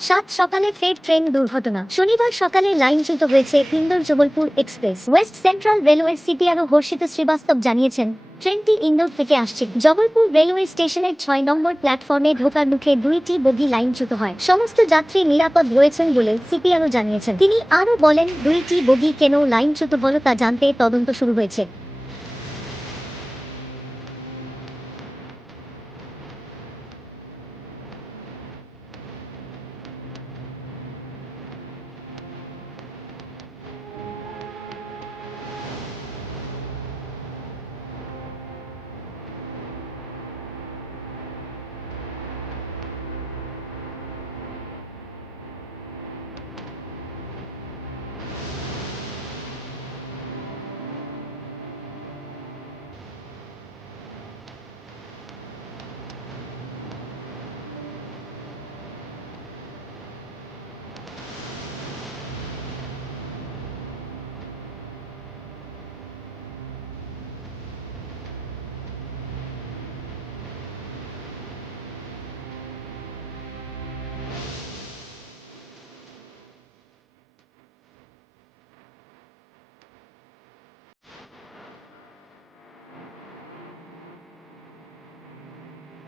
সাত সকালে ফের ট্রেন দুর্ঘটনা। শনিবার সকালে লাইনচ্যুত হয়েছে Indore Jabalpur express. West Central Railway CPRO Harshit Srivastava জানিয়েছেন, ট্রেনটি ইন্দোর থেকে আসছে। জবলপুর রেলওয়ে স্টেশনের ছয় নম্বর প্ল্যাটফর্মে ঢোকার মুখে দুইটি বগি লাইনচ্যুত হয়। সমস্ত যাত্রী নিরাপদ রয়েছেন বলে সিপিআরও জানিয়েছেন। তিনি আরও বলেন, দুইটি বগি কেন লাইনচ্যুত হলো তা জানতে তদন্ত শুরু হয়েছে।